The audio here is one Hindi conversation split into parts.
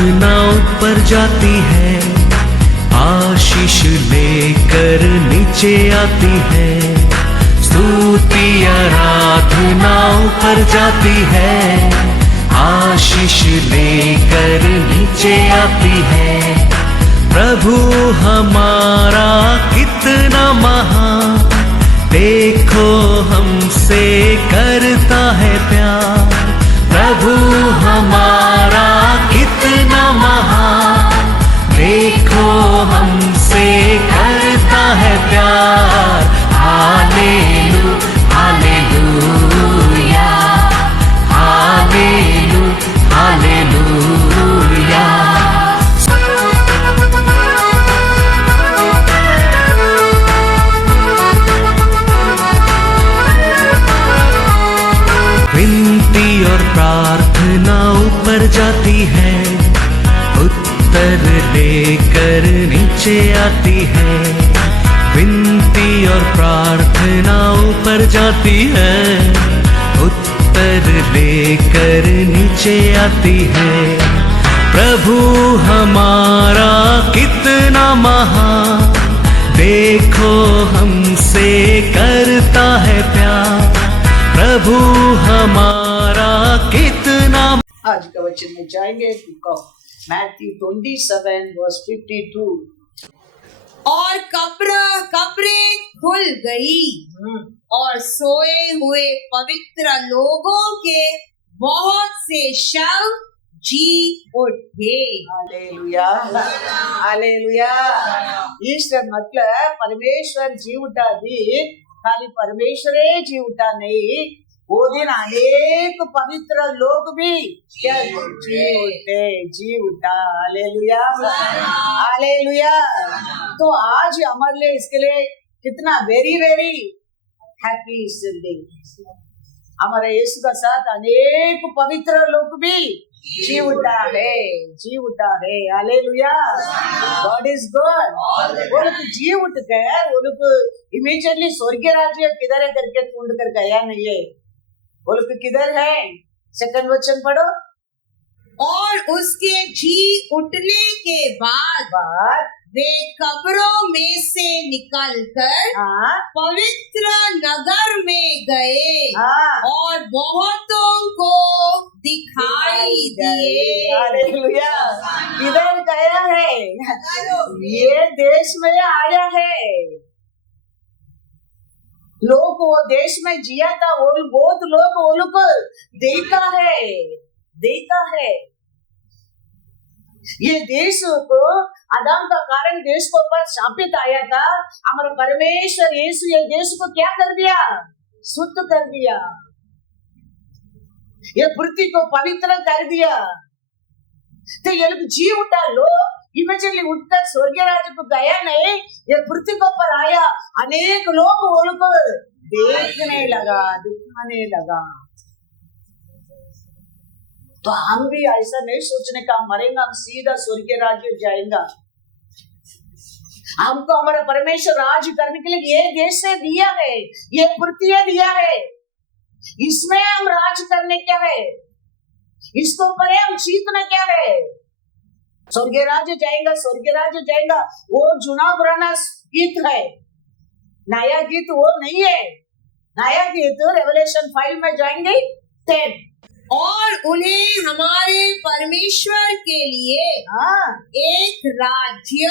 आराधना ऊपर जाती है, आशीष लेकर नीचे आती है। स्तुति आराधना ऊपर जाती है, आशीष लेकर नीचे आती है। प्रभु हमारा कितना महान, देखो हमसे करता है प्यार। प्रभु हमारा कितना महान, देखो हमसे करता है प्यार। हालेलू हालेलूया, हालेलू हालेलूया। विनती और प्रार्थना ऊपर जाती है, उत्तर लेकर नीचे आती है। विनती और प्रार्थना ऊपर जाती है, उत्तर लेकर नीचे आती है। प्रभु हमारा कितना महान, देखो हमसे करता है प्यार। प्रभु हमारा कितना। आज का वचन में जाएंगे बुक ऑफ मैथ्यू 27:52। और कब्रें खुल गई और सोए हुए पवित्र लोगों के बहुत से शव जी उठे। Hallelujah hallelujah. ईस्टर मतलब परमेश्वर जी उठा दिन, खाली परमेश्वरे जी उठा नहीं, वो दिन अनेक पवित्र लोग भी क्या जी उठा। Hallelujah hallelujah. तो आज हमारे लिए इसके लिए कितना very very happy Easter day. हमारे यीशु का साथ अनेक पवित्र लोग भी जी उठा है, जी उठा है। Hallelujah, God is good. वो लोग जी उठ गए, वो लोग इमीडिएटली स्वर्गीय राज्य किधर है करके ढूंढ कर गया नहीं है। वो लोग किधर है? सेकंड वचन पढ़ो। और उसके जी उठने के बाद वे कब्रों में से निकलकर पवित्र नगर में गए और बहुतों को दिखाई दिए। हालेलुया। किधर गया है? ये देश में आया है। लोग वो देश में जिया था, वो बहुत लोग वो लोग देखा है, देखा है। ये देश को आदम का कारण देश को ऊपर शापित आया था। हमारा परमेश्वर यीशु ये देश को क्या कर दिया? शुद्ध कर दिया, ये पृथ्वी को पवित्र कर दिया। तो ये लोग जी उठा, लोग इमेजिनली उठकर स्वर्गीय राज्य को गया नहीं, ये पृथ्वी के ऊपर आया। अनेक लोग वो लोग देखने लगा, दिखाने लगा। तो हम भी ऐसा नहीं सोचने का मरेंगे हम सीधा स्वर्गीय राज्य जाएंगे। हमको हमारा परमेश्वर राज करने के लिए ये देश से दिया है, ये पृथ्वी दिया है, इसमें हम राज करने क्या है, इसको ऊपर हम जीतना क्या है। स्वर्गीय राज्य जाएगा, स्वर्गीय राज्य जाएगा। वो चुनाव पुराना गीत है, नया गीत वो नहीं है। नया गीत रेवलेशन 5 में जाएंगे 10। और उन्हें हमारे परमेश्वर के लिए एक राज्य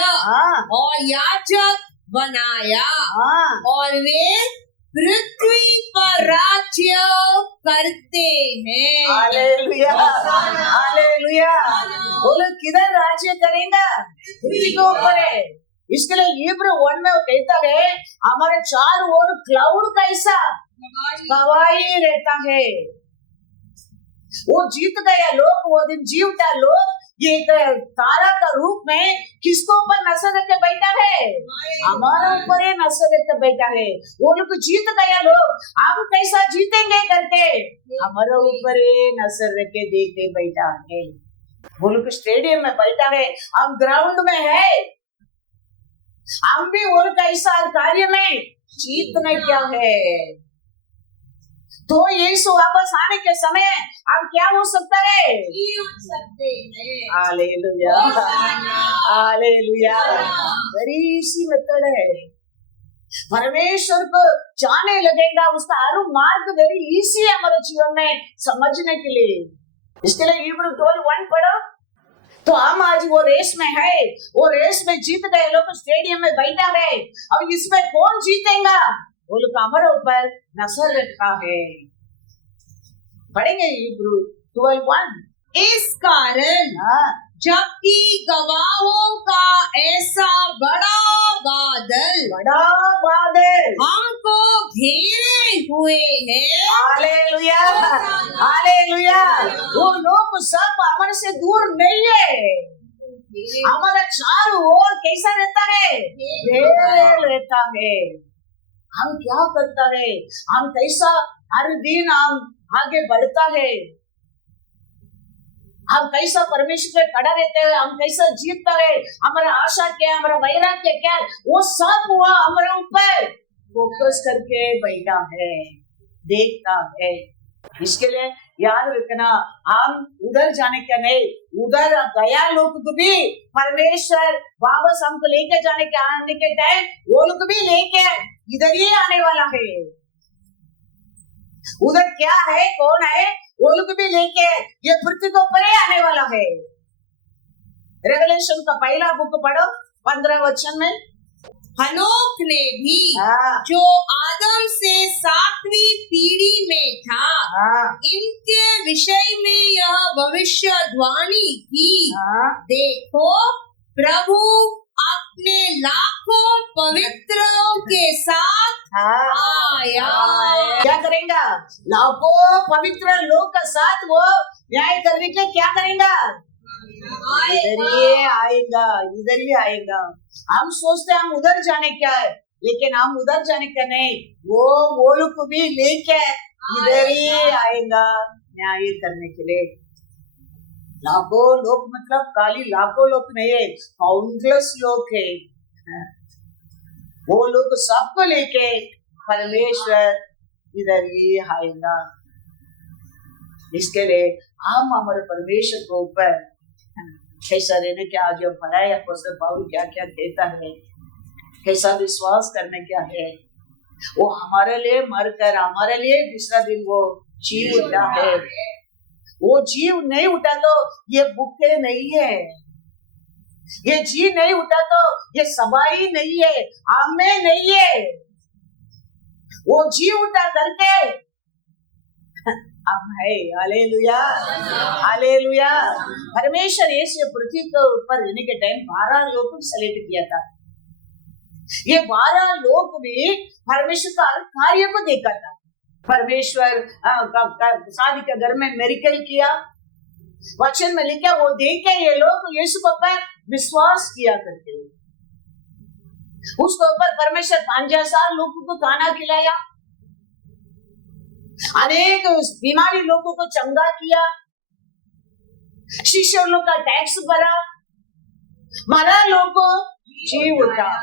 और याजक बनाया और वे पृथ्वी पर राज्य करते हैं। Hallelujah hallelujah. वो लोग किधर राज्य करेंगे? पृथ्वी के ऊपर है। इसके लिए हिब्रू 1 में वो कहता है, हमारे चारों ओर क्लाउड कैसा गवाही रहता है। वो जीत गया लोग, वो दिन जी उठा लोग। ये तारा का रूप में किसको ऊपर नजर रख के बैठा है? हमारा ऊपर ही नजर रख के बैठा है। वो लोग जीत गया लोग, हम कैसा जीतेंगे करके हमारा ऊपर ही नजर रख के देखते बैठा है। वो लोग स्टेडियम में बैठा है, हम ग्राउंड में है। हम भी वो कैसा कार्य में जीतना क्या है। तो यीशु वापस आने के समय अब क्या हो सकता है? Hallelujah, hallelujah. Very easy method है। परमेश्वर को जाने लगेगा, उसका हर मार्ग वेरी इजी है हमारे जीवन में समझने के लिए। इसके लिए हिब्रू 12:1 पढ़ो। तो हम आज वो रेस में है, वो रेस में जीत गए लोग, स्टेडियम में बैठा है। अब इसमें कौन जीतेगा? वो लोग हमारे ऊपर नजर रखा है। पढ़ेंगे हिब्रू 12:1। इस कारण जबकि गवाहों का ऐसा बड़ा बादल हमको घेरे हुए है। Hallelujah, hallelujah. वो लोग सब हमारे से दूर नहीं है, हमारा चारों ओर कैसा रहता है? घेर रहता है। हम क्या करता है? हम कैसा हर दिन हम आगे बढ़ता है, हम कैसा परमेश्वर पे खड़ा रहते हैं, हम कैसा जीतता है, हमारा आशा क्या, हमारा वैराग्य क्या, वो सब हुआ हमारे ऊपर फोकस करके बैठा है, देखता है। इसके लिए याद रखना, हम उधर जाने का नहीं, उधर गया लोग को भी परमेश्वर वापस हमको लेके जाने के आने के टाइम वो लोग भी लेके इधर ही आने वाला है। उधर क्या है, कौन है, वो लोग भी लेके ये पृथ्वी को ऊपर ही आने वाला है। रेवलेशन का पहला बुक पढ़ो 15 वचन में। हनोक ने भी जो आदम से 7वीं पीढ़ी में था, इनके विषय में यह भविष्यवाणी की, देखो प्रभु अपने लाखों पवित्रों के साथ आया। क्या करेगा? लाखों पवित्र लोग का साथ वो न्याय करने के क्या करेगा? इधर ही आएगा, इधर ही आएगा। हम सोचते हैं हम उधर जाने क्या है, लेकिन हम उधर जाने का नहीं, वो लोग को भी लेके इधर ही आएगा न्याय करने के लिए। लाखों लोग मतलब खाली लाखों लोग नहीं है, काउंटलेस लोग है। वो लोग सबको लेके परमेश्वर इधर ही आएगा। इसके लिए हम हमारे परमेश्वर को ऊपर कैसा रहने क्या, जो पढ़ाया अपोस्तल पौलुस क्या क्या कहता है, कैसा विश्वास करने क्या है, वो हमारे लिए मरकर हमारे लिए दूसरा दिन वो जी उठा है। वो जीव नहीं उठा तो ये भूखे नहीं है, ये जी नहीं उठा तो ये सबाई नहीं है, हमें नहीं है। वो जी उठा करके हम है। Hallelujah, hallelujah. परमेश्वर यीशु पृथ्वी के ऊपर रहने के टाइम 12 लोग को सेलेक्ट किया था। ये 12 लोग भी परमेश्वर का कार्य को देखा था। परमेश्वर शादी के घर में मेरिकल किया, वचन में लिखा, वो देख के ये लोग यीशु को पर विश्वास किया करते। उसके ऊपर परमेश्वर 5000 लोगों को खाना खिलाया, अनेक बीमारी लोगों को चंगा किया, शिष्यों लोग का टैक्स भरा, मरा लोगों को जी उठा।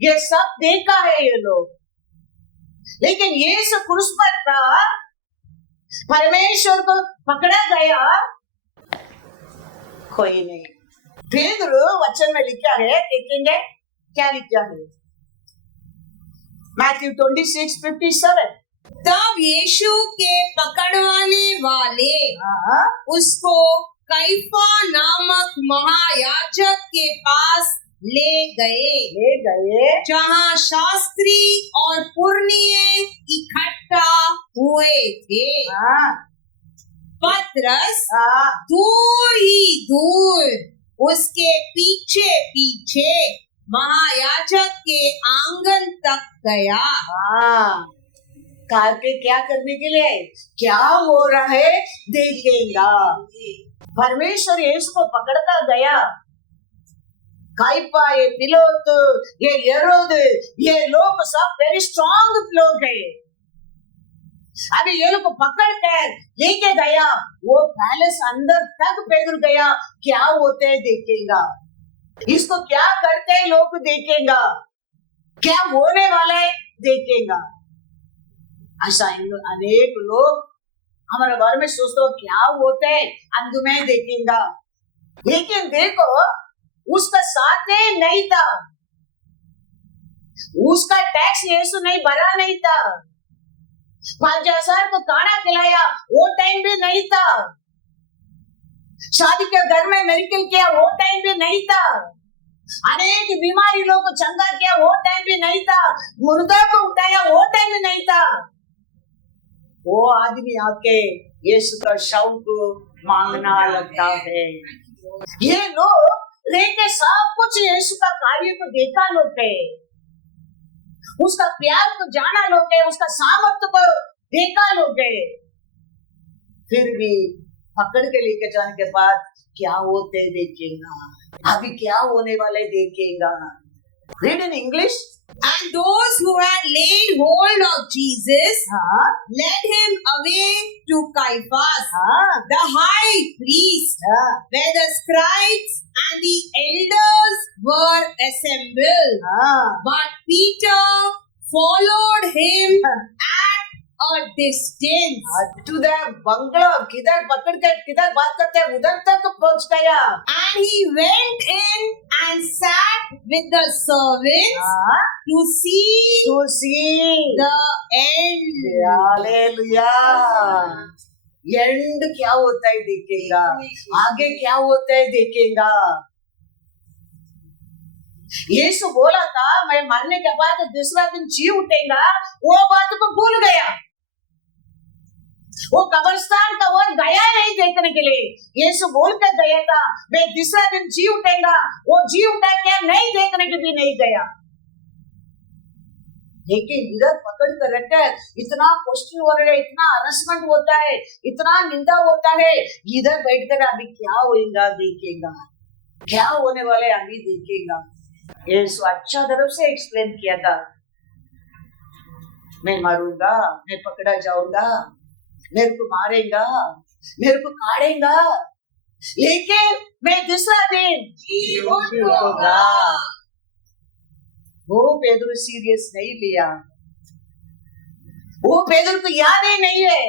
ये सब देखा है ये लोग। लेकिन यीशु क्रूस पर था, परमेश्वर को पकड़ा गया कोई नहीं। फिर वचन में लिखा है, देखेंगे क्या लिखा है, मैथ्यू 26:57। तब यीशु के पकड़वाने वाले उसको कैफा नामक महायाजक के पास ले गए, जहाँ शास्त्री और पुरनिये इकट्ठा हुए थे। पतरस दूर ही दूर उसके पीछे पीछे महायाजक के आंगन तक गया। करके क्या करने के लिए, क्या हो रहा है देखेगा। परमेश्वर यीशु को पकड़ता गया। काइफा, ये पिलोत, ये हेरोद, ये लोग सब वेरी स्ट्रॉन्ग लोग है। अभी ये लोग को पकड़ कर लेके गया, वो पैलेस अंदर तक पैदल गया। क्या होते है देखेगा, इसको क्या करते हैं लोग देखेगा, क्या होने वाला है देखेगा। ऐसा अनेक लोग हमारे बारे में सोचते हो क्या होता है अंध में देखेगा, लेकिन देखो उसका साथ नहीं था, उसका टैक्स यीशु नहीं भरा नहीं था, 5,000 को खाना खिलाया वो टाइम भी नहीं था, शादी के घर में मेरिकल किया वो टाइम भी नहीं था, अनेक बीमारी लोगों को चंगा किया वो टाइम भी नहीं था, मुर्दा को उठाया वो टाइम भी नहीं था। वो आदमी आके यीशु का शब्द मांगना लगता है। ये लोग लेके सब कुछ यीशु का कार्य को देखा लोग है, उसका प्यार को जाना लोग है, उसका सामर्थ्य को देखा लोग है, फिर भी पकड़ के लेके जाने के बाद क्या होते देखेगा, अभी क्या होने वाले देखेगा। Read in English. And those who had laid hold of Jesus led him away to Caiaphas, the high priest, where the scribes and the elders were assembled. But Peter followed him at a distance. To the bungalow, किधर पकड़ के किधर बात करते हैं उधर तक पहुंच गया। And he went in and sat with the servants to see the end. Hallelujah. And क्या होता है देखेगा, आगे क्या होता है देखेगा। यीशु बोला था मैं मरने के बाद दूसरा दिन जी उठेगा, वो बात को भूल गया, वो कब्रिस्तान का ओर गया नहीं देखने के लिए। यीशु बोल कर गया था मैं दूसरा दिन जी उठेगा, वो जी उठा क्या नहीं देखने के भी नहीं गया। लेकिन इधर पकड़ कर रखा है, इतना क्वेश्चन हो रहा है, इतना हरासमेंट होता है, इतना निंदा होता है, इधर बैठ कर अभी क्या होगा देखेगा, क्या होने वाले अभी देखेगा। यीशु अच्छा तरफ से एक्सप्लेन किया था, मैं मरूंगा, मैं पकड़ा जाऊंगा, मेरे को मारेगा, मेरे को काटेगा, लेकिन मैं दूसरा दिन जी उठूंगा। वो पेदर सीरियस नहीं लिया, वो पेदर को याद ही नहीं है,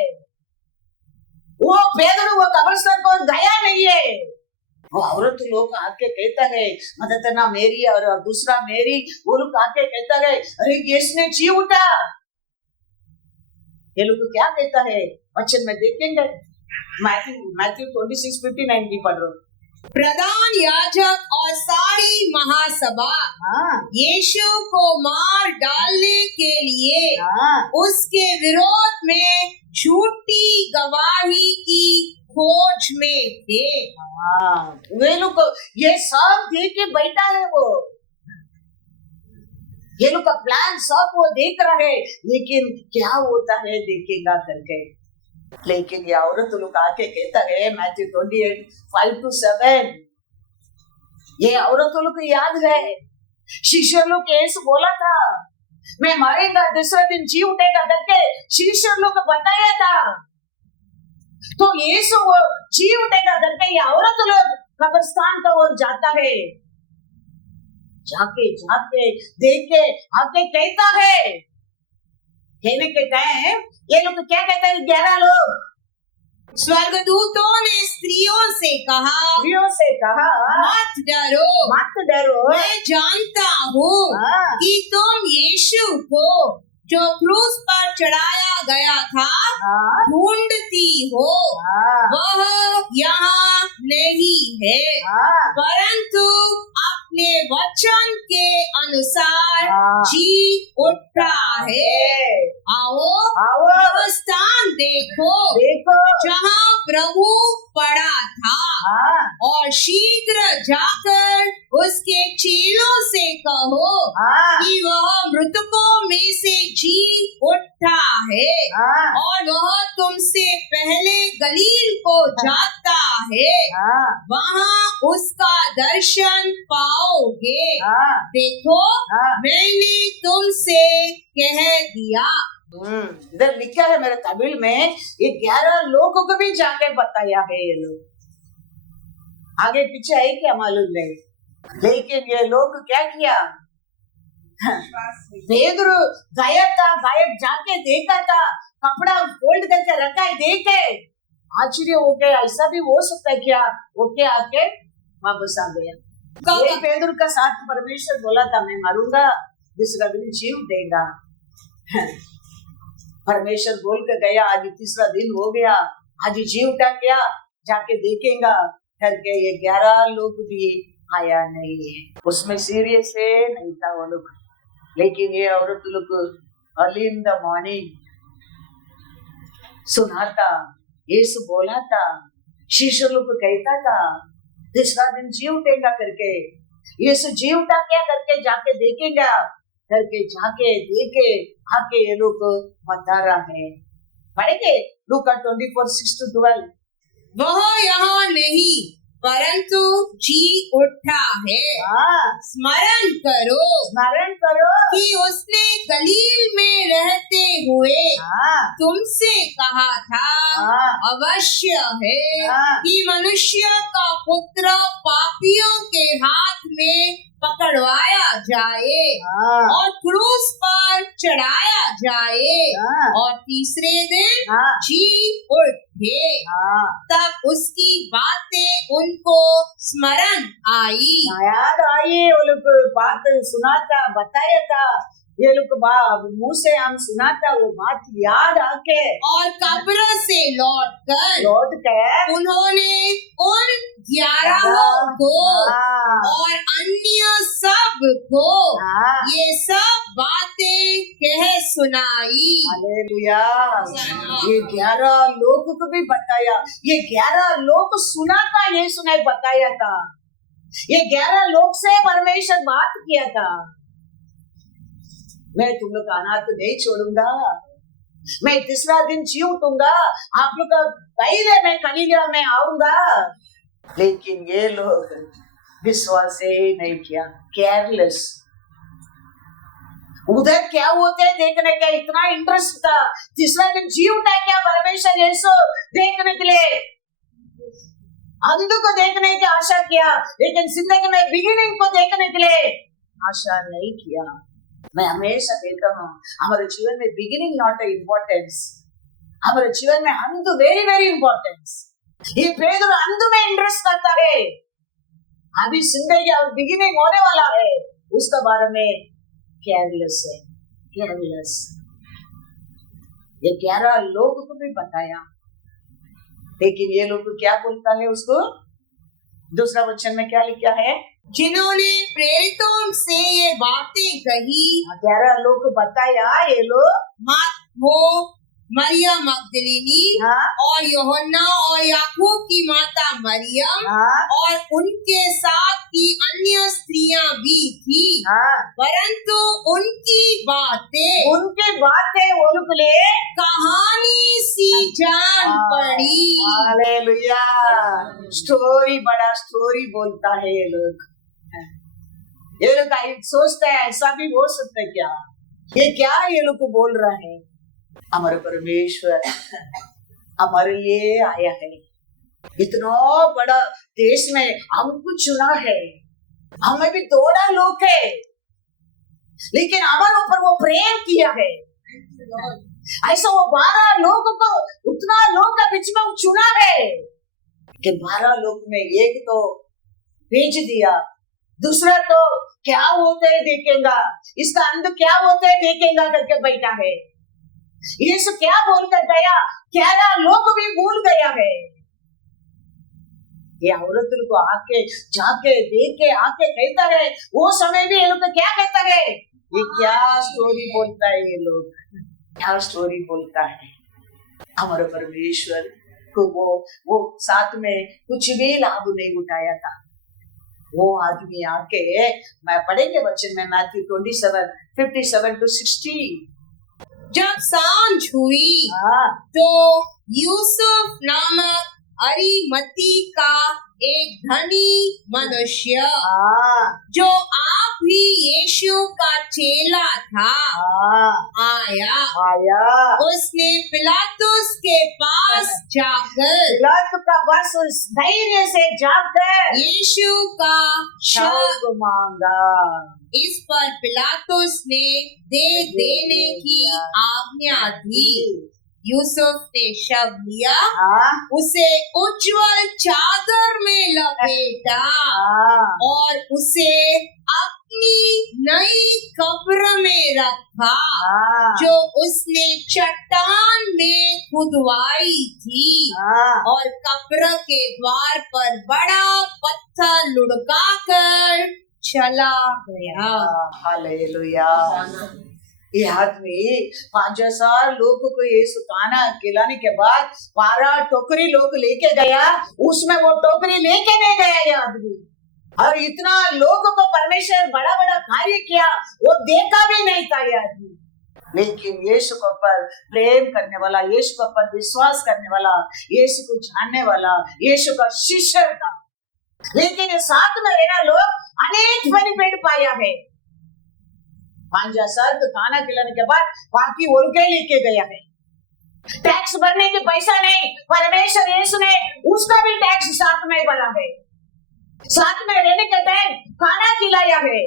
वो पेदर वो कब्रिस्तान को गया नहीं है। वो औरत लोग आके कहता है मदद ना मेरी और दूसरा मेरी, वो लोग आके कहता है अरे यीशु ने जी उठा। ये लोग क्या कहता है वचन में देखेंगे, मैथ्यू 26:59 की पढ़ रहा हूँ। प्रधान याजक और सारी महासभा यीशु को मार डालने के लिए उसके विरोध में झूठी गवाही की खोज में थे। वे लोग ये सब देख के बैठा है, वो ये लोग का प्लान सब वो देख रहा है, लेकिन क्या होता है देखेगा करके। लेकिन ये औरत लोग आके कहता है मैथ्यू 28:5-7, ये औरत लोग को याद है शिष्य लोग यीशु बोला था मैं मरेगा दूसरा दिन जी उठेगा करके शिष्य लोग को बताया था, तो यीशु वो जी उठेगा करके ये औरत लोग कब्रिस्तान का ओर जाता है, जाके जाके देख के आके कहता है, कहने के टाइम ये लोग क्या कहता है 11 लोग, स्वर्गदूतों ने स्त्रियों से कहा मत डरो, मैं जानता हूँ कि तुम यीशु को जो क्रूस पर चढ़ाया गया था ढूंढती हो, वह यहाँ नहीं है, परंतु अपने वचन के अनुसार जी उठा है। आओ वह स्थान देखो जहाँ प्रभु पड़ा था, और शीघ्र जाकर उसके चेलों से कहो कि वह मृतकों में से जी उठा है, और वह तुमसे पहले गलील को जाता है, वहाँ उसका दर्शन पाओगे। देखो मैंने तुमसे कह दिया। इधर लिखा है मेरे तमिल में, ये 11 लोगों को भी जाके बताया है। ये लोग आगे पीछे है क्या मालूम नहीं, लेकिन ये लोग क्या किया, पेदरू गायब था, गायब जाके देखा था, कपड़ा फोल्ड करके रखा है, देखे आश्चर्य हो गया, ऐसा भी हो सकता है क्या? ओके आके वापस आ गया। ये पेदरू का साथ परमेश्वर बोला था, मैं मरूंगा, दूसरा दिन जीव देगा। परमेश्वर बोल के गया, आज तीसरा दिन हो गया, आज जीव उठा क्या? जाके देखेगा करके ये 11 लोग भी आया नहीं, उसमें सीरियस है नहीं था वो लोग। लेकिन ये औरत लोग अर्ली इन द मॉर्निंग सुना था, यीशु बोला था, शिष्य लोग कहता था दूसरा दिन जी उठेगा करके, यीशु जी उठा क्या करके जाके देखेगा करके, जाके देखे आके ये लोग बता रहा है। पढ़ेंगे लूका 24:6-12। वह यहाँ नहीं परंतु जी उठा है। स्मरण करो कि उसने गलील में रहते हुए तुमसे कहा था, अवश्य है कि मनुष्य का पुत्र पापियों के हाथ में पकड़वाया जाए और क्रूस पर चढ़ाया जाए और तीसरे दिन जी उठे। तब उसकी बातें उनको स्मरण आई। याद आई, वो लोग बात सुना था, बताया था, ये लोग मुंह से हम सुना था, वो बात याद आके और कब्र से लौट कर उन्होंने उन 11 को और अन्य सब को ये सब बातें कह सुनाई। हालेलुया। ये 11 लोग को भी बताया, ये 11 लोग सुना था, ये सुनाई बताया था, ये 11 लोग से परमेश्वर बात किया था। मैं तुम लोग का अनाथ नहीं छोड़ूंगा, मैं तीसरा दिन जी उठूंगा, आप लोग का धैर्य मैं कलीसिया में आऊंगा। लेकिन ये लोग विश्वास ही नहीं किया, केयरलेस। उधर क्या होते हैं देखने का इतना इंटरेस्ट था, तीसरा दिन जी उठा क्या परमेश्वर यीशु देखने के लिए, अंधों को देखने की आशा किया, लेकिन जिंदगी में बिगिनिंग को देखने के लिए आशा नहीं किया। मैं हमेशा कहता हूँ, हमारे जीवन में बिगिनिंग नॉट ए इम्पोर्टेंस, हमारे जीवन में अंध वेरी वेरी इम्पोर्टेंस। ये पेदरू अंध में इंटरेस्ट करता है, अभी जिंदगी और बिगिनिंग होने वाला है, उसके बारे में केयरलेस है, केयरलेस। ये 11 लोग को भी बताया, लेकिन ये लोग क्या बोलता है उसको, दूसरा वचन में क्या लिखा है, जिन्होंने प्रेरितों से ये बातें कही। 11 लोग को बताया, ये लोग वो मरियम मगदलिनी और यूहन्ना और याकूब की माता मरियम और उनके साथ की अन्य स्त्रियां भी थी, परंतु उनकी बातें वो लोग ले कहानी सी जान पड़ी। हालेलुया। स्टोरी, बड़ा स्टोरी बोलता है ये लोग सोचते हैं ऐसा भी हो सकता है क्या, ये क्या ये लोग को बोल रहा है। हमारे परमेश्वर हमारे लिए आया है, इतना बड़ा देश में हमको चुना है, हमें भी थोड़ा लोग है, लेकिन हमारे ऊपर वो प्रेम किया है। ऐसा वो 12 लोगों को उतना लोग का बीच में वो चुना है कि 12 लोग में एक तो भेज दिया, दूसरा तो क्या होते है देखेगा, इसका अंत क्या होते है देखेगा करके बैठा है। यीशु क्या बोलकर गया, 11 लोग भी भूल गया है। ये औरत को आके जाके देखे आके कहता है, वो समय भी ये लोग क्या कहता है, ये क्या स्टोरी बोलता है, ये लोग क्या स्टोरी बोलता है। हमारे परमेश्वर को वो साथ में कुछ भी लाभ नहीं उठाया था। वो आदमी आके, मैं पढ़ेंगे वचन में मैथ्यू 27:57-60। जब सांझ हुई तो यूसुफ नामक अरिमती का एक धनी मनुष्य जो आप भी यीशु का चेला था हाँ, आया। उसने पिलातुस के पास जाकर पिलातुस का बस उस धैर्य से जाकर यीशु का शव शव, को मांगा। इस पर पिलातुस ने दे देने की आज्ञा दी। यूसुफ ने शव लिया, हाँ, उसे उज्जवल चादर में लपेटा हाँ, और उसे अपनी नई कब्र में रखा हाँ, जो उसने चट्टान में खुदवाई थी। हाँ, और कब्र के द्वार पर बड़ा पत्थर लुढ़काकर चला गया। हालेलुया। ये आदमी 5,000 लोगों को यीशु खाना खिलाने के बाद 12 टोकरी लोग लेके गया, उसमें वो टोकरी लेके नहीं गया ये आदमी। और इतना लोगों को परमेश्वर बड़ा बड़ा कार्य किया, वो देखा भी नहीं था ये आदमी। लेकिन यीशु के ऊपर प्रेम करने वाला, यीशु के ऊपर विश्वास करने वाला, यीशु को जानने वाला, यीशु का शिष्य था। लेकिन साथ में रहना लोग अनेक बेनिफिट पाया है। 5,000 तो खाना खिलाने के बाद बाकी और के लेके गया है। टैक्स भरने के पैसा नहीं, परमेश्वर यीशु ने उसका भी टैक्स साथ में भरा है। साथ में रहने के टाइम खाना खिलाया है,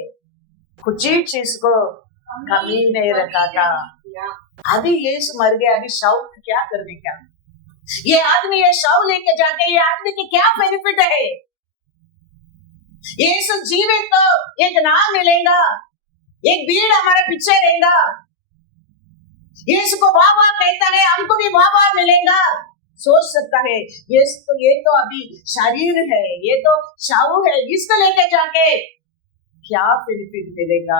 कुछ ही चीज को कमी नहीं रखा था। अभी यीशु मर गया, अभी शव क्या करने का? ये आदमी ये शव लेके जाके ये आदमी की क्या बेनिफिट है? यीशु जीवित तो एक नाम मिलेगा, एक भीड़ हमारे पीछे रहेगा। यीशु को बाबा कहता है, हमको भी बाबा मिलेगा। सोच सकता है ये तो अभी शरीर है, ये तो शव है, इसको लेके जाके क्या बेनिफिट मिलेगा?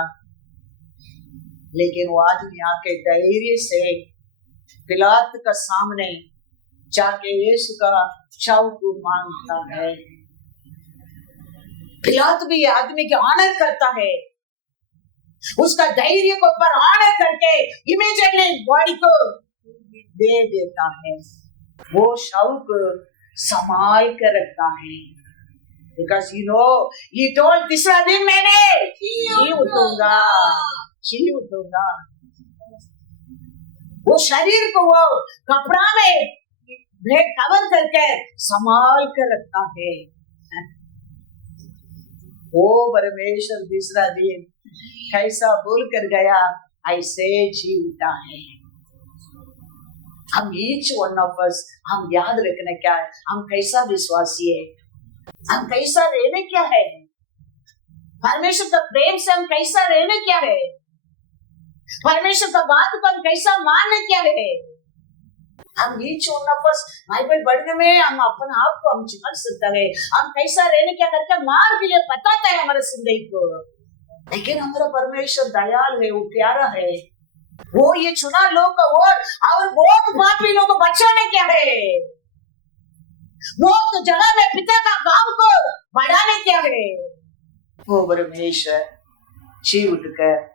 लेकिन वो आदमी आके धैर्य से पिलात का सामने जाके यीशु का शव को मांगता है। पिलात भी आदमी के ऑनर करता है, उसका धैर्य को पर ऑनर करके इमीडिएटली बॉडी को दे देता है। वो शव को संभाल कर रखता है, बिकॉज ये टोल्ड तीसरा दिन मैंने जी उठूंगा। वो शरीर को वो कपड़ा में कवर करके संभाल कर रखता है। वो परमेश्वर तीसरा दिन कैसा बोल कर गया, ऐसे जी उठा है। हम ईच वन ऑफ अस, हम याद रखने क्या है, हम कैसा विश्वासी है, हम कैसा रहने क्या है, परमेश्वर का प्रेम से हम कैसा रहने क्या है, परमेश्वर का बात को हम कैसा मानने क्या है। हम each one of us Bible पढ़ने में हम अपने आप को हम जान सकता है, हम कैसा रहने क्या करके मार्ग ये बताता है हमारे जिंदगी को। लेकिन हमारा परमेश्वर दयाल है, वो प्यारा है, वो ये चुना लोग का और बहुत पापी लोग को बचाने क्या है, वो तो जगह में पिता का काम को बढ़ाने क्या है। वो परमेश्वर जी उठकर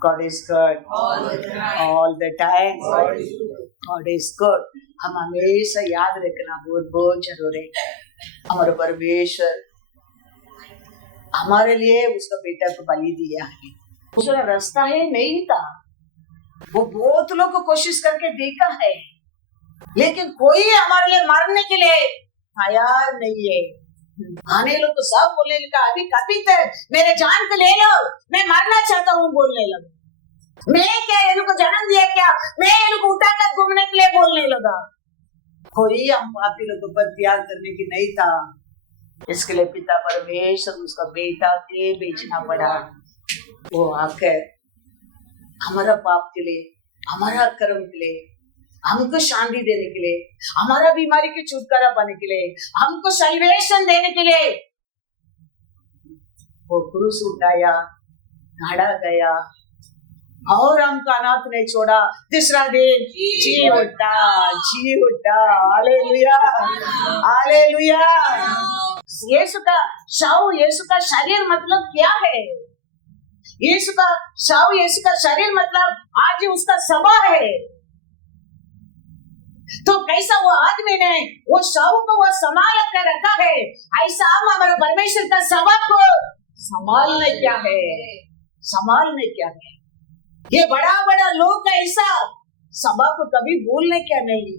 God is good all the time. God is good. हम हमेशा याद रखना बहुत जरूरी है। हमारे परमेश्वर हमारे लिए उसका बेटा को बलि दिया है। उसका रास्ता है नहीं था, वो बहुत लोग को कोशिश करके देखा है, लेकिन कोई हमारे लिए मरने के लिए तैयार नहीं है। आने लोग तो सब बोलने लगा, अभी कभी तक मेरे जान को ले लो, मैं मरना चाहता हूँ बोलने लगा। मैं क्या इनको जन्म दिया क्या, मैं इनको उठाकर घूमने के लिए बोलने लगा। कोई हम पापी लोगों पर त्याग करने की नहीं था। इसके लिए पिता परमेश्वर उसका बेटा के बेचना पड़ा। वो आकर हमारा पाप के लिए, हमारा कर्म के लिए, हमको शांति देने के लिए, हमारा बीमारी के छुटकारा पाने के लिए, हमको सल्वेशन देने के लिए वो क्रूस उठाया, गाड़ा गया और हमको अनाथ नहीं छोड़ा। तीसरा दिन जी उठा। Hallelujah, hallelujah. यीशु का शव, यीशु का शरीर मतलब क्या है? यीशु का शव, यीशु का शरीर मतलब आज उसका सभा है। तो कैसा वो आदमी ने वो शव को वो संभाल कर रखा है, ऐसा हम हमारे परमेश्वर का सभा को संभालने क्या है, संभालने क्या है। ये बड़ा बड़ा लोग ऐसा सभा को कभी भूलने क्या नहीं।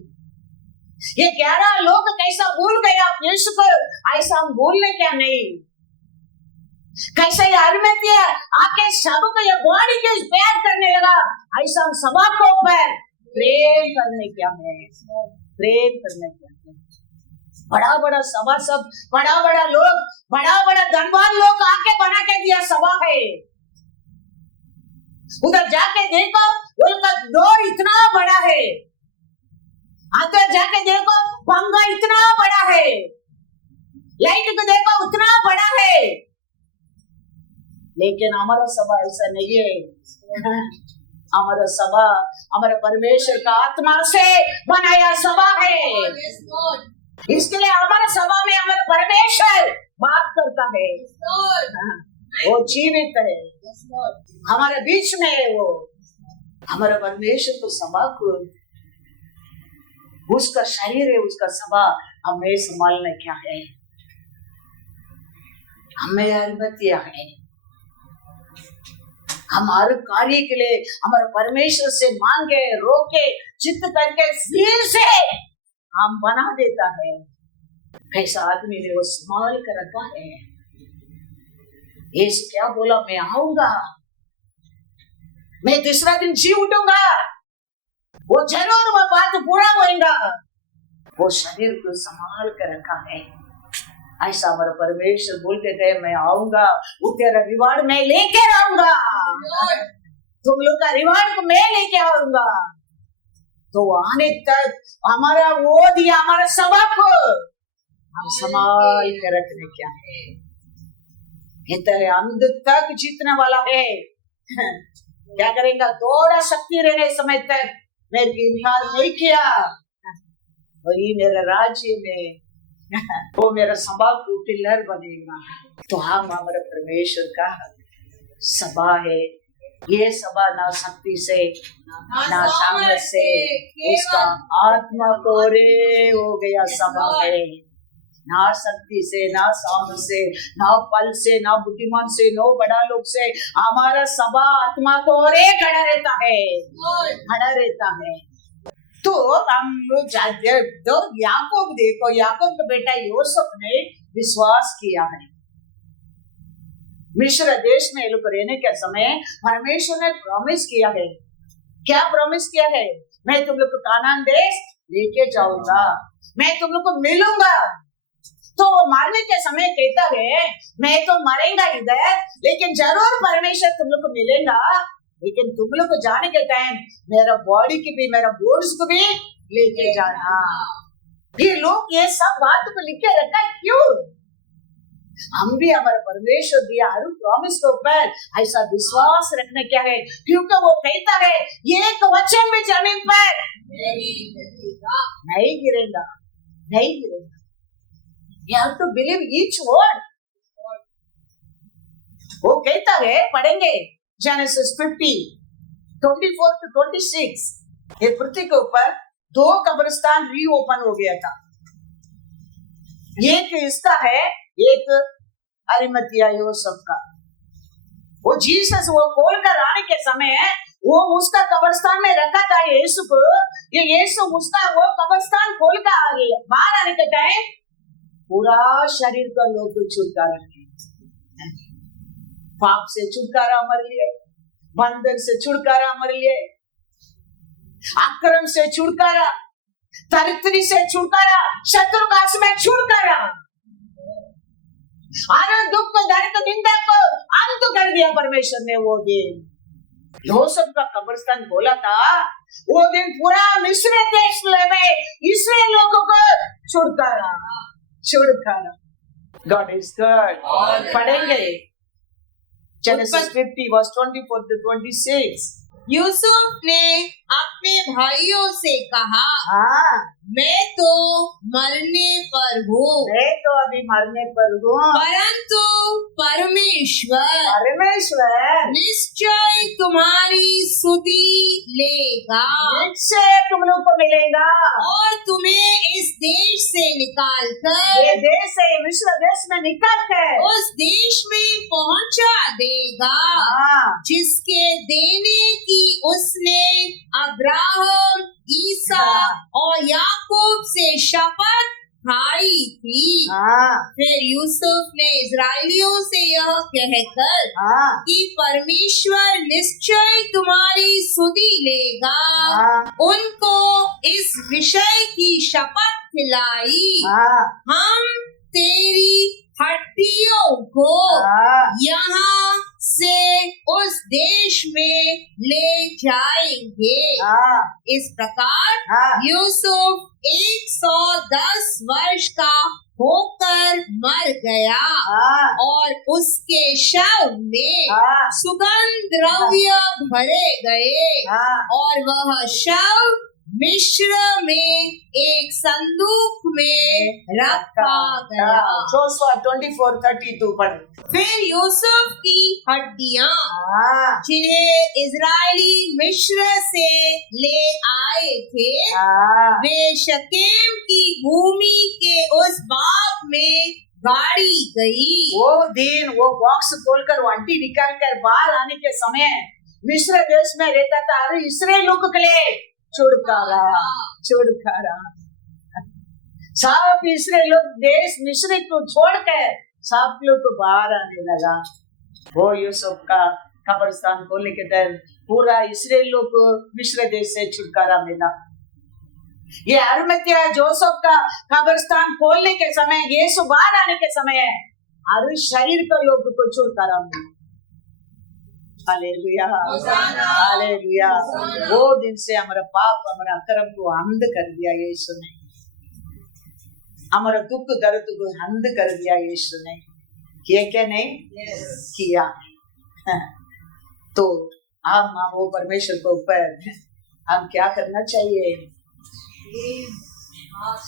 ये 11 लोग कैसा भूल गया यीशु को, ऐसा हम भूलने क्या नहीं। कैसा ये अरिमतिया आके सब को ये बॉडी के प्यार करने लगा, ऐसा हम सभा को ऊपर प्रेम करने क्या है, प्रेम करने क्या है। बड़ा बड़ा सभा, सब बड़ा बड़ा लोग, बड़ा बड़ा धनवान लोग आके बना के दिया सभा है। उधर जाके देखो उनका डोर इतना बड़ा है, अंदर जाके देखो पंखा इतना बड़ा है, लाइट को देखो उतना बड़ा है, लेकिन हमारा सभा ऐसा नहीं है। हमारा सभा हमारे परमेश्वर का आत्मा से बनाया सभा है। इसके लिए हमारे सभा में हमारे परमेश्वर बात करता है, वो जीवित है, हमारे बीच में है। वो हमारा परमेश्वर को सभा को, उसका शरीर है, उसका सभा हमें संभालने क्या है, हमें अरिमतिया है। हम हर कार्य के लिए हमारे परमेश्वर से मांगे, रोके, चित्त करके फिर से हम बना देता है। ऐसा आदमी ने वो संभाल कर रखा है। यीशु क्या बोला, मैं आऊंगा, मैं तीसरा दिन जी उठूंगा, वो जरूर वो बात पूरा होगा। वो शरीर को संभाल कर रखा है। ऐसा हमारा परमेश्वर बोलते थे, मैं आऊंगा, वो तेरा रिवार्ड मैं लेके आऊंगा, तुम लोग का रिवार्ड को मैं लेके आऊंगा। तो आने तक हमारा वो दिया, हमारा सभा को हम संभाल के रखने क्या है। ये तेरे अंत तक जीतने वाला है। क्या करेगा, थोड़ा शक्ति रहने समय तक मेरे इनकार नहीं किया, वही मेरे राज्य में वो मेरा सभा को पिलर बनेगा। तो हम हमारे परमेश्वर का सभा है। ये सभा ना शक्ति से ना सामर्थ से, उसका आत्मा को रे हो गया सभा है। ना शक्ति से, ना सामर्थ से, ना पल से, ना बुद्धिमान से, ना बड़ा लोग से, हमारा सभा आत्मा को रे खड़ा रहता है, खड़ा रहता है। तो हम तो याकूब देखो, याकूब का बेटा यूसुफ ने विश्वास किया है। मिस्र देश में लोग रहने के समय परमेश्वर ने प्रॉमिस किया है। क्या प्रॉमिस किया है, मैं तुम लोग को कानान देश लेके जाऊंगा, मैं तुम लोग को मिलूंगा। तो मारने के समय कहता है, मैं तो मरेगा इधर, लेकिन जरूर परमेश्वर तुम लोग को मिलेगा, लेकिन तुम लोग को जाने के टाइम मेरा बॉडी की भी, मेरा बोर्ड्स को भी लेके जाना। ये लोग ये सब बात को लिख के रखा है, क्यों? हम भी हमारे परमेश्वर दिया हर प्रॉमिस के ऊपर ऐसा विश्वास रखने क्या है, क्योंकि वो कहता है एक वचन भी जमीन पर नहीं गिरेगा, नहीं गिरेगा। You have to believe each word. वो कहता है, पढ़ेंगे जेनेसिस 50, 24 to 26। ये पृथ्वी के ऊपर 2 कब्रिस्तान रीओपन हो गया था। एक इसका है, एक अरिमतिया यूसुफ का। वो जीसस वो खोल कर आने के समय वो उसका कब्रिस्तान में रखा था यीशु को। ये यीशु उसका वो कब्रिस्तान खोल कर आ गया। बाहर आने के टाइम पूरा शरीर का लोग छुटकारा है। पाप से छुटकारा मर लिए, बंधन से छुटकारा मर लिए, अक्रम से छुटकारा, दरिद्री से छुटकारा, शत्रुघात में छुटकारा, आनंद दुख को, दर्द निंदा को अंत कर दिया परमेश्वर ने। वो दिन यूसुफ का कब्रिस्तान खोला था, वो दिन पूरा मिस्र देश में इसराइल लोगों को छुटकारा, छुटकारा। God is good. पढ़ेंगे जेनेसिस 50 वर्स 24 to 26। यूसुफ ने अपने भाइयों से कहा, हाँ, मैं तो मरने पर हूँ, मैं तो अभी मरने पर हूँ, परंतु परमेश्वर निश्चय तुम्हारी सुधि लेगा निश्चय तुम लोग को मिलेगा और तुम्हें इस देश से निकालकर ये देश से मिस्र देश में निकल कर उस देश में पहुंचा देगा जिसके देने की उसने अब्राहम, ईसाक और याकूब से शपथ खाई थी। फिर यूसुफ ने इजराइलियों से यह कहकर कि परमेश्वर निश्चय तुम्हारी सुधि लेगा, उनको इस विषय की शपथ खिलाई, हम तेरी हड्डियों को यहाँ से उस देश में ले जाएंगे। इस प्रकार यूसुफ 110 वर्ष का होकर मर गया और उसके शव में सुगंध द्रव्य भरे गए और वह शव मिस्र में एक संदूक में रखा गया। 24:32 पढ़े। फिर यूसुफ की हड्डियां जिन्हें इजरायली मिस्र से ले आए थे वे शकेम की भूमि के उस बाग में गाड़ी गई। वो दिन वो बॉक्स खोलकर वंटी निकाल कर बाहर आने के समय मिस्र देश में रहता था। अरे इसराइल लोग के लिए छुटकारा सब इसराइल लोग देश मिस्र को छोड़कर सब लोग को बाहर आने लगा। वो यूसुफ का कब्रिस्तान खोलने के दिन पूरा इसराइल लोग को मिस्र देश से छुटकारा मिला। ये अरिमथिया जोसेफ का कब्रिस्तान खोलने के समय, यीशु बाहर आने के समय हर शरीर का लोग को छुटकारा मिला। Hallelujah hallelujah. वो दिन से हमारा पाप हमारा अकर्म को अंध कर दिया यीशु ने, हमारा दुख दर्द को अंध कर दिया यीशु ने। किया क्या नहीं किया तो हम वो परमेश्वर को ऊपर हम क्या करना चाहिए?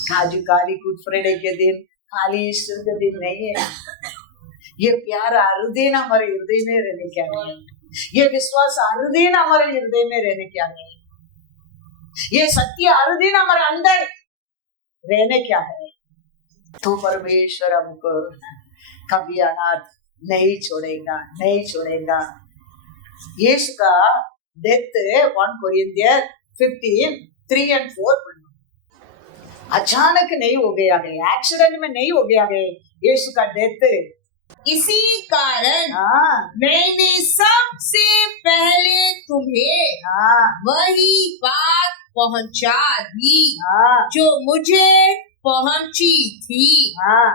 काजू काली गुड फ्राइडे के दिन, खाली ईस्टर के दिन नहीं है। ये प्यार हृदय हमारे हृदय में रहने क्या नहीं, ये विश्वास हृदय हमारे हृदय में रहने क्या नहीं, ये सत्य हृदय हमारे अंदर रहने क्या है। तो परमेश्वर हमको कभी अनाथ नहीं छोड़ेगा, नहीं छोड़ेगा। यीशु का डेथ 1 कोरिन्थियर 15:3-4 अचानक नहीं हो गया है, एक्सीडेंट में नहीं हो गया है यीशु का डेथ। इसी कारण मैंने सबसे पहले तुम्हें वही बात पहुंचा दी जो मुझे पहुंची थी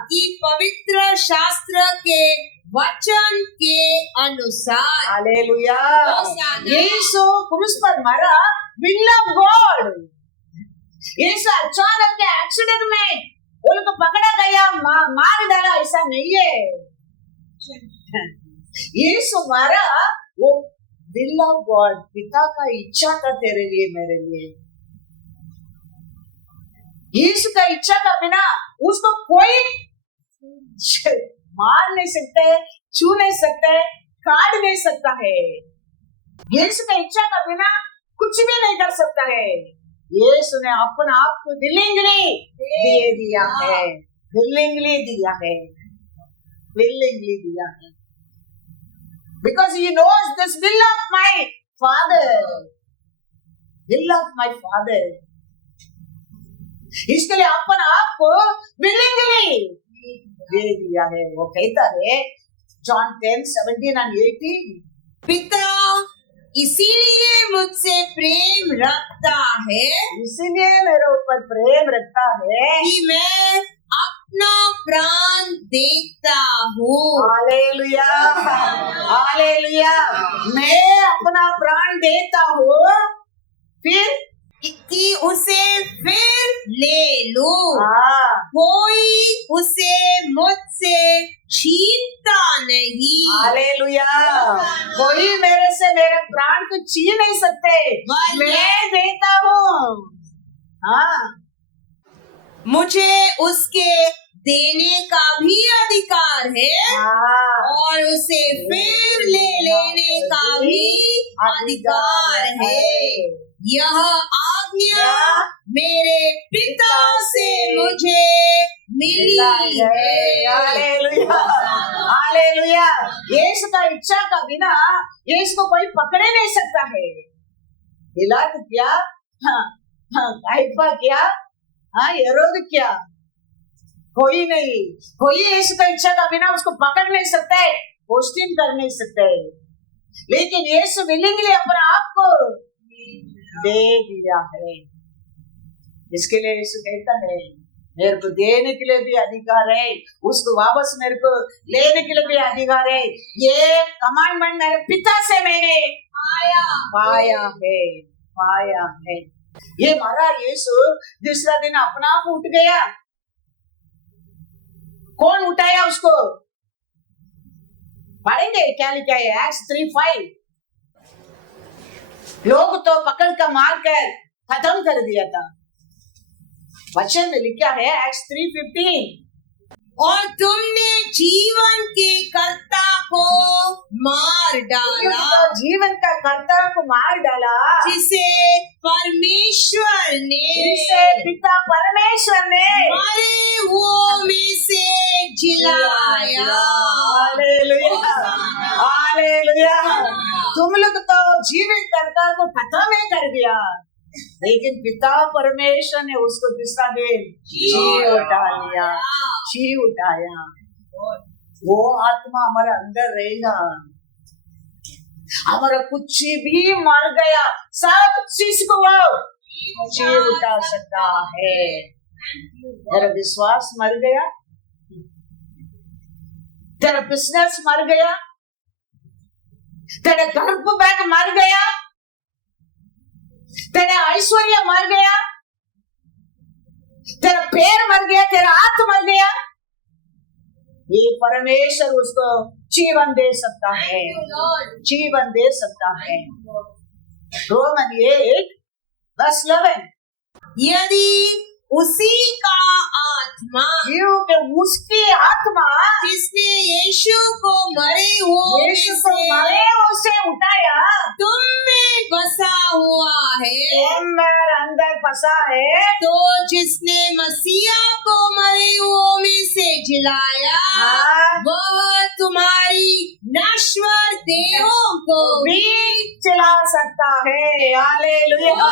कि पवित्र शास्त्र के वचन के अनुसार। हालेलुया। यीशु क्रूस पर मरा, विल ऑफ गॉड। यीशु अचानक के एक्सीडेंट में उनको पकड़ा गया, मार डाला, ऐसा नहीं है। यीशु मारा वो विल ऑफ गॉड, पिता का इच्छा था तेरे लिए मेरे लिए। यीशु का इच्छा का बिना उसको कोई मार नहीं सकते, छू नहीं सकते, काट नहीं सकता है। यीशु का इच्छा का बिना कुछ भी नहीं कर सकता है। यीशु ने अपना आप को विलिंगली दे दिया है, विलिंगली दिया है, willingly दिया है। Because he knows this will of my father, will of my father। इसके लिए अपन आपको willingly दे दिया है। वो कहता है John 10:17-18, पिता इसीलिए मुझसे प्रेम रखता है, इसीलिए मेरे ऊपर प्रेम रखता है कि मैं अपना प्राण देता हूँ। Hallelujah hallelujah. मैं अपना प्राण देता हूँ फिर कि उसे फिर ले लूं। कोई उसे मुझसे छीनता नहीं। हालेलुया। कोई मेरे से मेरे प्राण को छीन नहीं सकते, मैं देता हूँ। हाँ मुझे उसके देने का भी अधिकार है और उसे फिर ले लेने का भी अधिकार है। यह आज्ञा मेरे पिता से मुझे मिली है। Hallelujah, hallelujah. यीशु का इच्छा का बिना यीशु को कोई पकड़े नहीं सकता है। पिलात क्या, काइफा क्या, हेरोद क्या, कोई नहीं, कोई यीशु का इच्छा का बिना उसको पकड़ नहीं सकता है, क्वेश्चन कर नहीं सकता है। लेकिन यीशु विलिंगली अपने आप को दे दिया है। इसके लिए यीशु कहता है मेरे को देने के लिए भी अधिकार है, उसको वापस मेरे को लेने के लिए भी अधिकार है। ये कमांडमेंट मेरे पिता से मैंने पाया है। ये मारा यीशु दूसरा दिन अपना आप उठ गया। कौन उठाया उसको? पढ़ेंगे क्या लिखा है एक्ट्स 3:5। लोग तो पकड़ कर मार कर खत्म कर दिया था। वचन में लिखा है एक्ट्स 3:15, और तुमने जीवन के कर्ता को मार डाला, जीवन का कर्ता को मार डाला, जिसे परमेश्वर ने, जिसे पिता परमेश्वर ने मरे हुओं में से जिलाया। Hallelujah, hallelujah. तुम लोग तो जीवित कर्ता को खत्म ही कर दिया, लेकिन पिता परमेश्वर ने उसको दूसरा दिन जी उठाया। वो आत्मा हमारे अंदर रहेगा। हमारा कुछ भी मर गया, सब चीज को वो जी उठा सकता है। तेरा विश्वास मर गया, तेरा बिजनेस मर गया, तेरा गर्भ बैग मर गया, तेरा ऐश्वर्य मर गया, तेरा पैर मर गया, तेरा हाथ मर गया, ये परमेश्वर उसको जीवन दे सकता है, जीवन दे सकता है। रोमन 8:11, यदि उसी का आत्मा, क्योंकि उसकी आत्मा जिसने यीशु को मरे हुए से उठाया, तुम में बसा हुआ है, तुम मेरे अंदर बसा है, तो जिसने मसीहा को मरे हुओं में से जिलाया, वह तुम्हारी नश्वर देहों को भी चला सकता है। Hallelujah,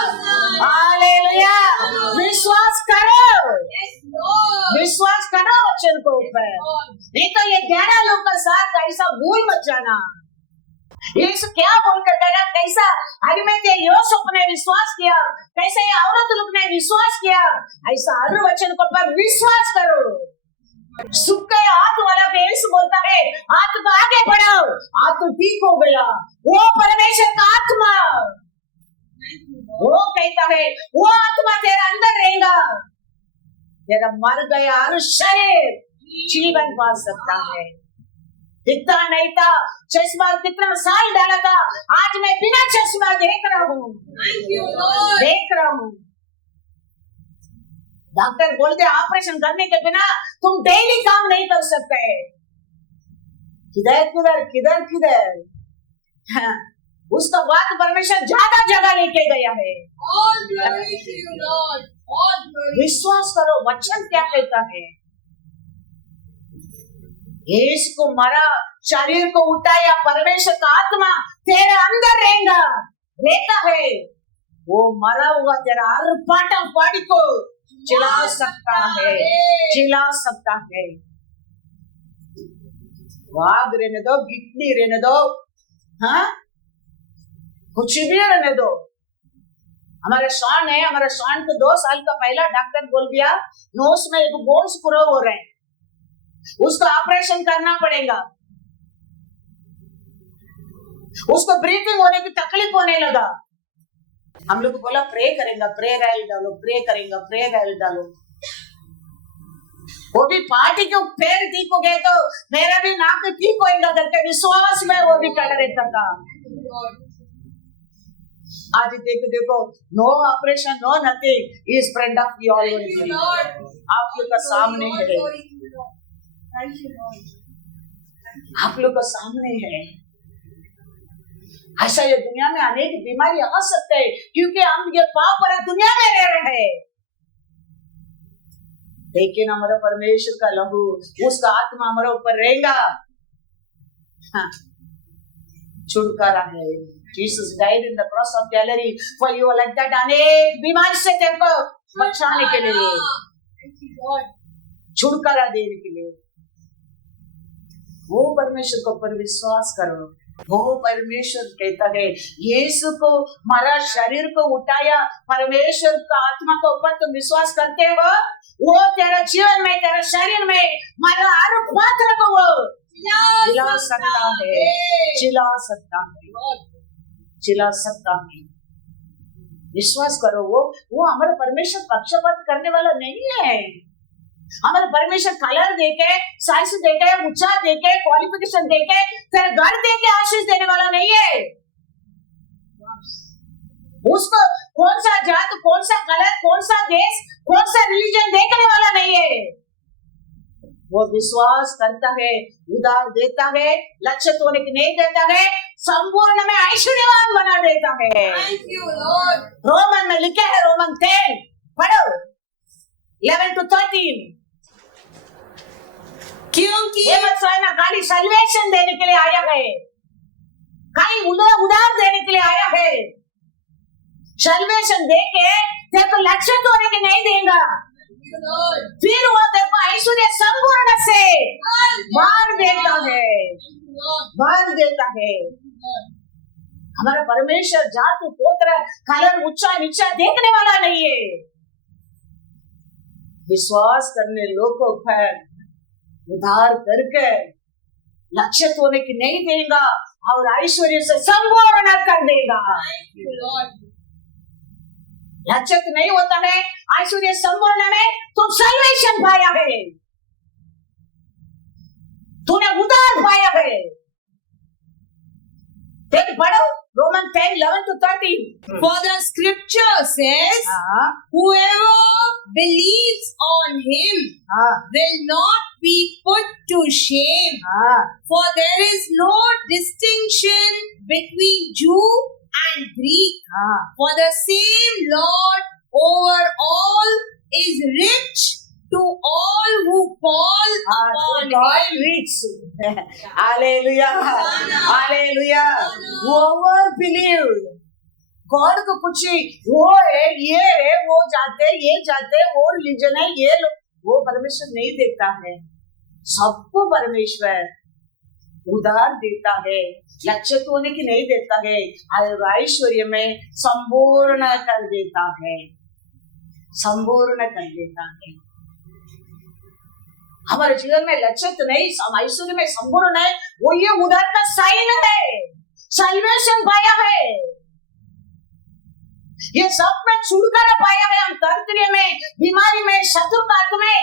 hallelujah. विश्वास करो, विश्वास करो वचन को ऊपर, नहीं तो ये 11 लोग का साथ ऐसा भूल मत जाना। यीशु क्या बोलकर गया, कैसा आदमी ने यूसुफ ने विश्वास किया, कैसे औरत लोग ने विश्वास किया, ऐसा हर वचन को पर विश्वास करो। सूखे हाथ वाला यीशु बोलता है हाथ को आगे बढ़ाओ, हाथ तो ठीक हो गया। वो परमेश्वर का आत्मा, वो कहता है वो आत्मा तेरा अंदर रहेगा, तेरा मर गया हर शरीर जीवन पा सकता है। दिखता नहीं था, चश्मा कितना साल डाला था, आज मैं बिना चश्मा देख रहा हूँ, देख रहा हूँ। डॉक्टर बोलते ऑपरेशन करने के बिना तुम डेली काम नहीं कर सकते। किधर किधर किधर किधर उसका बात परमेश्वर ज्यादा जगह लेके गया है। विश्वास करो वचन क्या कहता है। यीशु को मरा, शरीर को उठाया, परमेश्वर का आत्मा तेरे अंदर रहेगा, रहता है। वो मरा हुआ तेरा हर पाटा पाड़ी को चिल्ला सकता है, चिल्ला सकता है। वाग रहने दो, गिट्टी रहने दो, हाँ कुछ भी रहने दो। हमारे शॉन है, हमारे शॉन को 2 साल का पहला डॉक्टर बोल दिया नोस में एक बोन्स पूरा हो रहे हैं, उसको ऑपरेशन करना पड़ेगा। उसको ब्रीथिंग होने की तकलीफ होने लगा। हम लोग बोला प्रे करेंगे, प्रेयर ऑयल डालो, प्रे करेंगे, प्रेयर ऑयल डालो। वो भी पार्टी के पैर ठीक हो गए तो मेरा भी नाक ठीक होएगा करके विश्वास में वो भी कर रहता था। आज देखो, no operation, no nothing is front of you all. आप लोग का सामने है, आप लोग का सामने है। ऐसा ये दुनिया में अनेक बीमारी आ सकते हैं क्योंकि हम ये पाप वाला दुनिया में रह रहे हैं। लेकिन हमारा परमेश्वर का लहू, उसका आत्मा हमारे ऊपर रहेगा। हाँ, छुटकारा है। Jesus died in the cross of Calvary for you like that। अनेक बीमारी से तेरे को बचाने के लिए, छुटकारा देने के लिए। वो परमेश्वर को पर विश्वास करो। वो परमेश्वर कहता है, यीशु को हमारा शरीर को उठाया, परमेश्वर का आत्मा के ऊपर तुम विश्वास करते हो, वो तेरे जीवन में, तेरे शरीर में हमारा हर पात्र को वो जिला सकता है, जिला सकता है, जिला सकता है। विश्वास करो। वो हमारे परमेश्वर पक्षपात करने वाला नहीं है। हमारे परमेश्वर कलर देके, साइज देके, ऊंचा देके, क्वालिफिकेशन देके, तेरे घर देके आशीष देने वाला नहीं है। उसको कौन सा जात, कौन सा कलर, कौन सा देश, कौन सा रिलीजन देखने वाला नहीं है। वो विश्वास करता है, उधार देता है, लक्षित होने की नहीं देता है, संपूर्ण में ऐश्वर्यवान बना देता है। Thank you, Lord. रोमन में लिखे है, रोमन 10 पढ़ो 11 to 13। क्योंकि ये मत सोचना खाली सल्वेशन देने के लिए आया है, खाली उधार देने के लिए आया है। सल्वेशन देके तेरे को लक्षित होने के नहीं देगा, फिर वो तेरे को ऐश्वर्य संपूर्ण से भर देता है, भर देता है। हमारा परमेश्वर जातु पोत्र कलर ऊंचा नीचा देखने वाला नहीं है। विश्वास करने लोगों पर उधार करके लक्षित होने की नहीं देगा और ऐश्वर्य से संपूर्ण कर देगा। लक्षित नहीं होता है, ऐश्वर्य संपूर्ण में तो सल्वेशन पाया है, तूने उधार पाया है। देख पढ़ो Romans 10, 11 to 13। For the scripture says, whoever believes on him will not be put to shame. For there is no distinction between Jew and Greek. For the same Lord over all is rich to all who call upon him. Rich. Hallelujah. Hallelujah. Whoever believe, God को पूछी, वो है, ये है, वो जाते, ये जाते, वो रिलीजन है, ये लोग, वो परमेश्वर नहीं देता है। सबको परमेश्वर उधार देता है, लक्षित होने की नहीं देता है, ऐश्वर्य में संपूर्ण कर देता है, संपूर्ण कर देता है। हमारे जीवन में लक्षित नहीं, ऐश्वर्य में संपूर्ण है, वो ये उधार का साइन है, सल्वेशन पाया है, ये सब में छुटकारा पाया है। हम दरिद्र में, बीमारी में, शत्रु काट में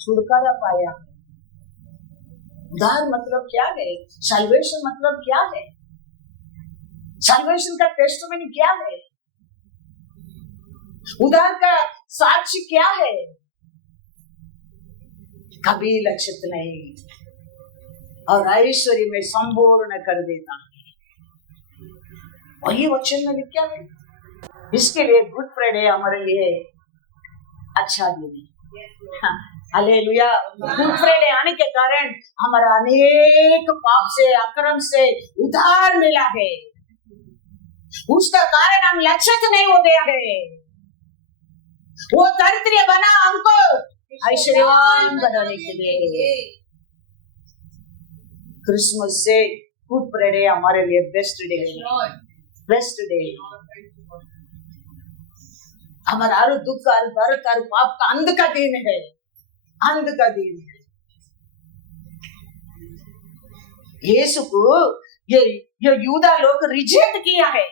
छुटकारा पाया है। उधार मतलब क्या है? सल्वेशन मतलब क्या है? सल्वेशन का टेस्टिमनी क्या है? उधार का साक्षी क्या है? कभी लक्षित नहीं और ऐश्वर्य में संपूर्ण कर देता है। वही वचन में लिखा है। इसके लिए गुड फ्राइडे हमारे लिए अच्छा दिन है। हालेलुया। गुड फ्राइडे आने के कारण हमारा अनेक पाप से, अक्रम से उधार मिला है। उसका कारण हम लक्षित नहीं हो गया है। वो दरिद्र बना हमको ऐश्वर्यवान बनाने के लिए। क्रिसमस से गुड फ्राइडे हमारे लिए बेस्ट डे है, बेस्ट डे। हमारा हर दुख, हर दर्द, हर पाप का अंत का दिन है, अंत का दिन है। यीशु को ये यूदा लोग रिजेक्ट किया है।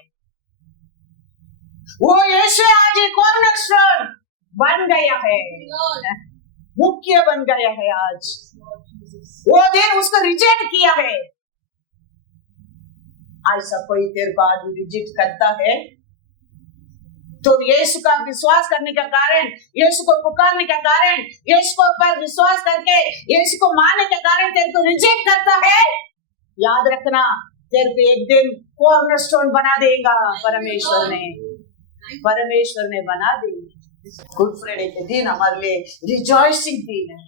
वो यीशु आज कॉर्नरस्टोन बन गया है, मुख्य बन गया है। आज वो दिन उसको रिजेक्ट किया है। ऐसा कोई तेरे को आज रिजेक्ट करता है, तो यीशु का विश्वास करने का कारण, यीशु को पुकारने का कारण, यीशु को पर विश्वास करके यीशु को मानने का कारण तेरे को रिजेक्ट करता है, याद रखना तेरे को एक दिन कॉर्नरस्टोन बना देगा परमेश्वर ने बना देगा। गुड फ्राइडे के दिन हमारे लिए रिजॉइसिंग दिन है।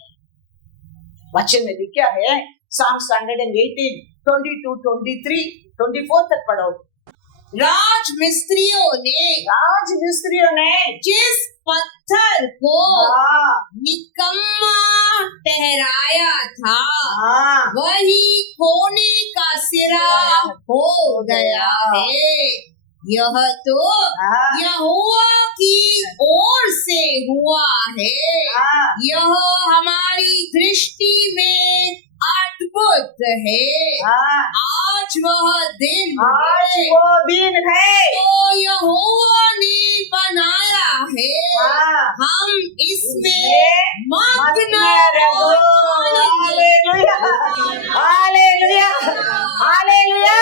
वचन में लिखा है Psalms 118, 22, 23, 24 तक पढ़ो। राजमिस्त्रियों ने जिस पत्थर को निकम्मा ठहराया था वही कोने का सिरा हो गया है। यह तो यहोवा की ओर से हुआ है। यह हमारी दृष्टि में अद्भुत है। आज वो दिन है तो यहोवा ने बनाया है। हम इसमें मग्न रहो। Hallelujah, hallelujah.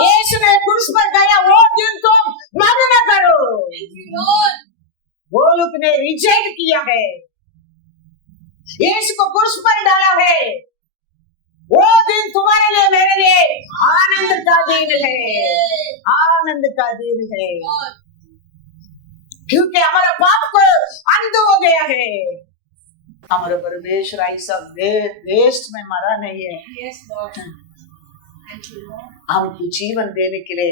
यीशु ने क्रूस पर गया वो दिन तुम मग्न करो। वो लोग ने रिजेक्ट किया है, यीशु को क्रूस पर डाला है। वो दिन तुम्हारे लिए मेरे लिए आनंद का दिन है, आनंद का दिन है, क्योंकि हमारा पाप को अंत हो गया है। हमारा परमेश्वर ऐसा वेस्ट में मरा नहीं है। हमको जीवन देने के लिए,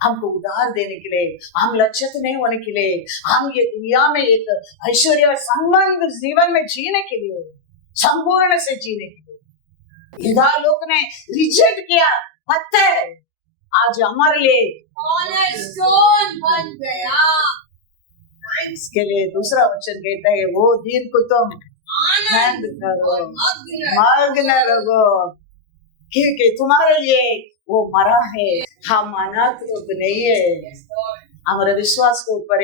हमको उद्धार देने के लिए, हम लज्जित नहीं होने के लिए, हम ये दुनिया में एक ऐश्वर्य और संबंध जीवन में जीने के लिए, संपूर्ण से जीने के लिए युद्धा लोग ने रिजेक्ट किया। पत्थर आज हमारे लिए कॉर्नरस्टोन बन गया। इसके लिए दूसरा वचन कहता है वो दिन को तुम आनंद करो, मग्न रहो, क्योंकि तुम्हारे लिए वो मरा है। हम अनाथ लोग नहीं है। हमारे विश्वास के ऊपर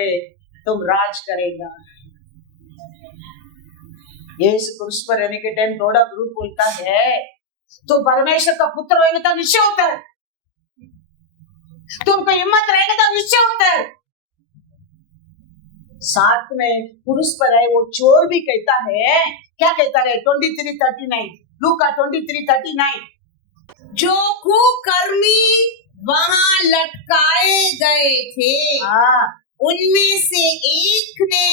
तुम राज करेगा। यीशु क्रूस पर रहने के टाइम थोड़ा ग्रुप बोलता है तो परमेश्वर का पुत्र होगा तो निश्चय उतर, तुमको हिम्मत रहेगा तो निश्चय उतर। साथ में पुरुष पर है वो चोर भी कहता है, क्या कहता है 23:39, लूका 23:39, जो कुकर्मी वहां लटकाए गए थे उनमें से एक ने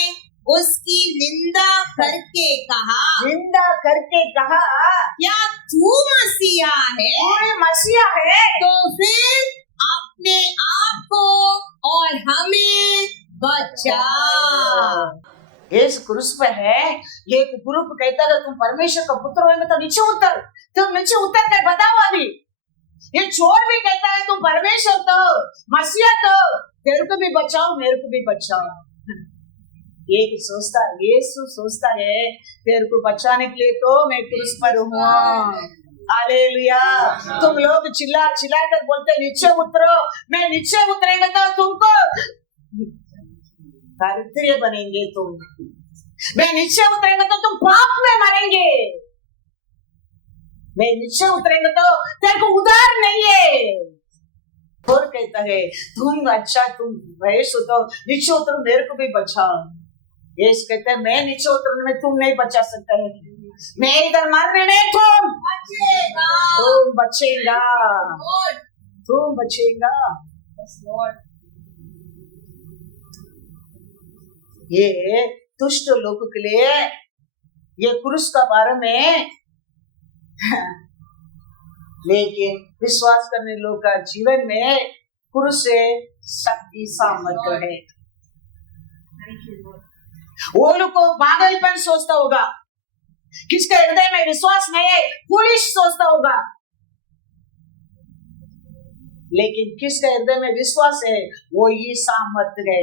उसकी निंदा करके कहा क्या तू मसीहा है? मसीहा है तो फिर अपने आप को और हमें बचा। इस क्रूस पे है ये ग्रुप कहता है तुम परमेश्वर का पुत्र होगा तो नीचे उतर, तुम नीचे उतर कर बताओ। अभी ये चोर भी कहता है तुम परमेश्वर तो मसीहा तो तेरे को भी बचाओ, मेरे को भी बचाओ। ये सोचता है, यीशु सोचता है तेरे को बचाने के लिए तो मैं क्रूस पर हूँ। हालेलुया। तुम लोग चिल्ला कर बोलते नीचे उतरो, मैं नीचे उतरेंगे तो तुमको दरिद्र बनेंगे, तुम मैं नीचे उतरेंगे तो तुम पाप में मरेंगे, मैं नीचे उतरेंगे तो तेरे को उधार नहीं है। और कहता है तुम अच्छा तुम वैसे तो नीचे उतरो, मेरे को भी बचाओ। यीशु कहता है मैं नीचे उतरने में तुम नहीं बचा सकता है, मैं इधर मरने में तुम बचेगा। ये दुष्ट लोगों के लिए ये क्रूस का बारे में लेकिन विश्वास करने लोगों का जीवन में क्रूस से शक्ति सामर्थ्य है। वो लोग को पागलपन सोचता होगा, किसके हृदय में विश्वास नहीं है पुलिस सोचता होगा, लेकिन किसके हृदय में विश्वास है वो ये सामर्थ्य है।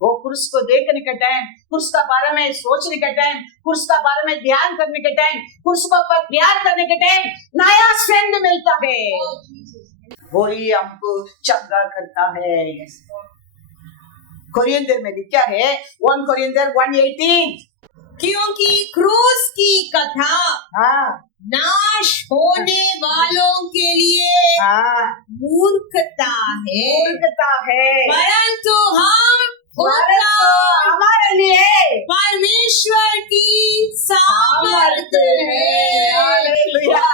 वो क्रूस को देखने के टाइम, क्रूस का बारे में सोचने के टाइम, क्रूस का बारे में ध्यान करने के टाइम, क्रूस को पर प्यार करने के टाइम नया स्ट्रेंथ मिलता है, वो ही हमको चंगा करता है। कोरियंदर में लिखा है 1 Corinthians 1:18, क्योंकि क्रूस की कथा नाश होने वालों के लिए हाँ मूर्खता है, मूर्खता है, परंतु हम परंतु हमारे लिए परमेश्वर की सामर्थ्य है। Hallelujah,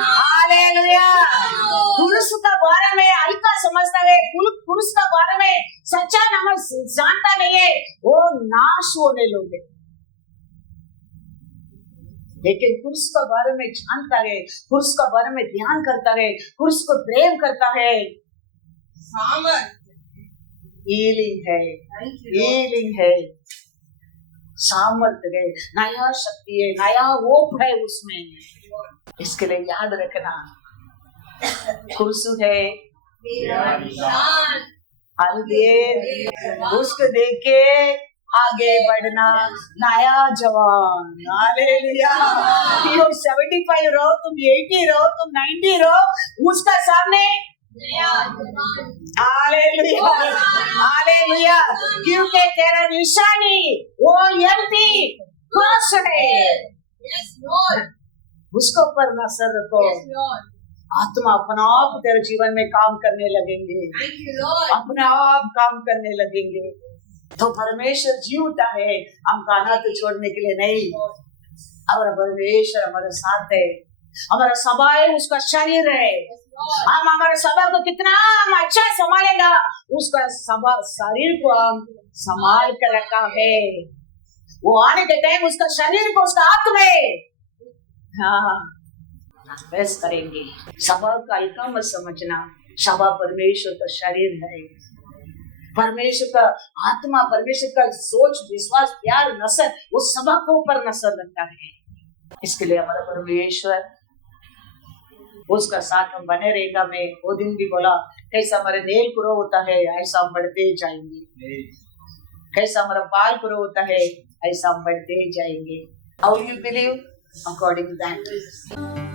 hallelujah. पुरुष का बारे में हल्का समझता है, पुरुष का बारे में सच्चा नमक जानता नहीं है, वो नाश होने लोगे। लेकिन पुरुष का बारे में जानता है, पुरुष का बारे में ध्यान करता है, पुरुष को प्रेम करता है, सामर्थ्य हीलिंग है, हीलिंग है, सामर्थ्य है, नया शक्ति है, नया होप है उसमें। इसके लिए याद रखना, कुर्सू है मेरा निशान, उसको देख के आगे बढ़ना, नया जवान। हालेलुया। तुम 75 रहो, तुम 80 रहो, तुम 90 रहो, उसका सामने हालेलुया, हालेलुया। क्योंकि तेरा निशानी वो एम्प्टी क्रॉस है, उसको ऊपर नजर रखो। आत्मा अपना आप तेरे जीवन में काम करने लगेंगे, अपने आप काम करने लगेंगे। तो परमेश्वर जी उठा है, हम खाना तो छोड़ने के लिए नहीं। हमारा परमेश्वर हमारे साथ है, हमारा सभा है, उसका शरीर है। हम हमारे सभा को कितना हम अच्छा संभालेगा, उसका सभा शरीर को हम संभाल कर रखा है। वो आने के टाइम उसका शरीर को उसका हाथ में बस करेंगे। सभा का हल्का मत समझना, सभा परमेश्वर का शरीर है, परमेश्वर का आत्मा, परमेश्वर का सोच, विश्वास, प्यार, नसर, वो सभा को ऊपर नसर रखता है। इसके लिए हमारा परमेश्वर उसका साथ हम बने रहेगा। मैं वो दिन भी बोला, कैसा हमारे नेल ग्रो होता है ऐसा हम बढ़ते जाएंगे, कैसा हमारा बाल ग्रो होता है ऐसा हम बढ़ते जाएंगे। How you believe according to that?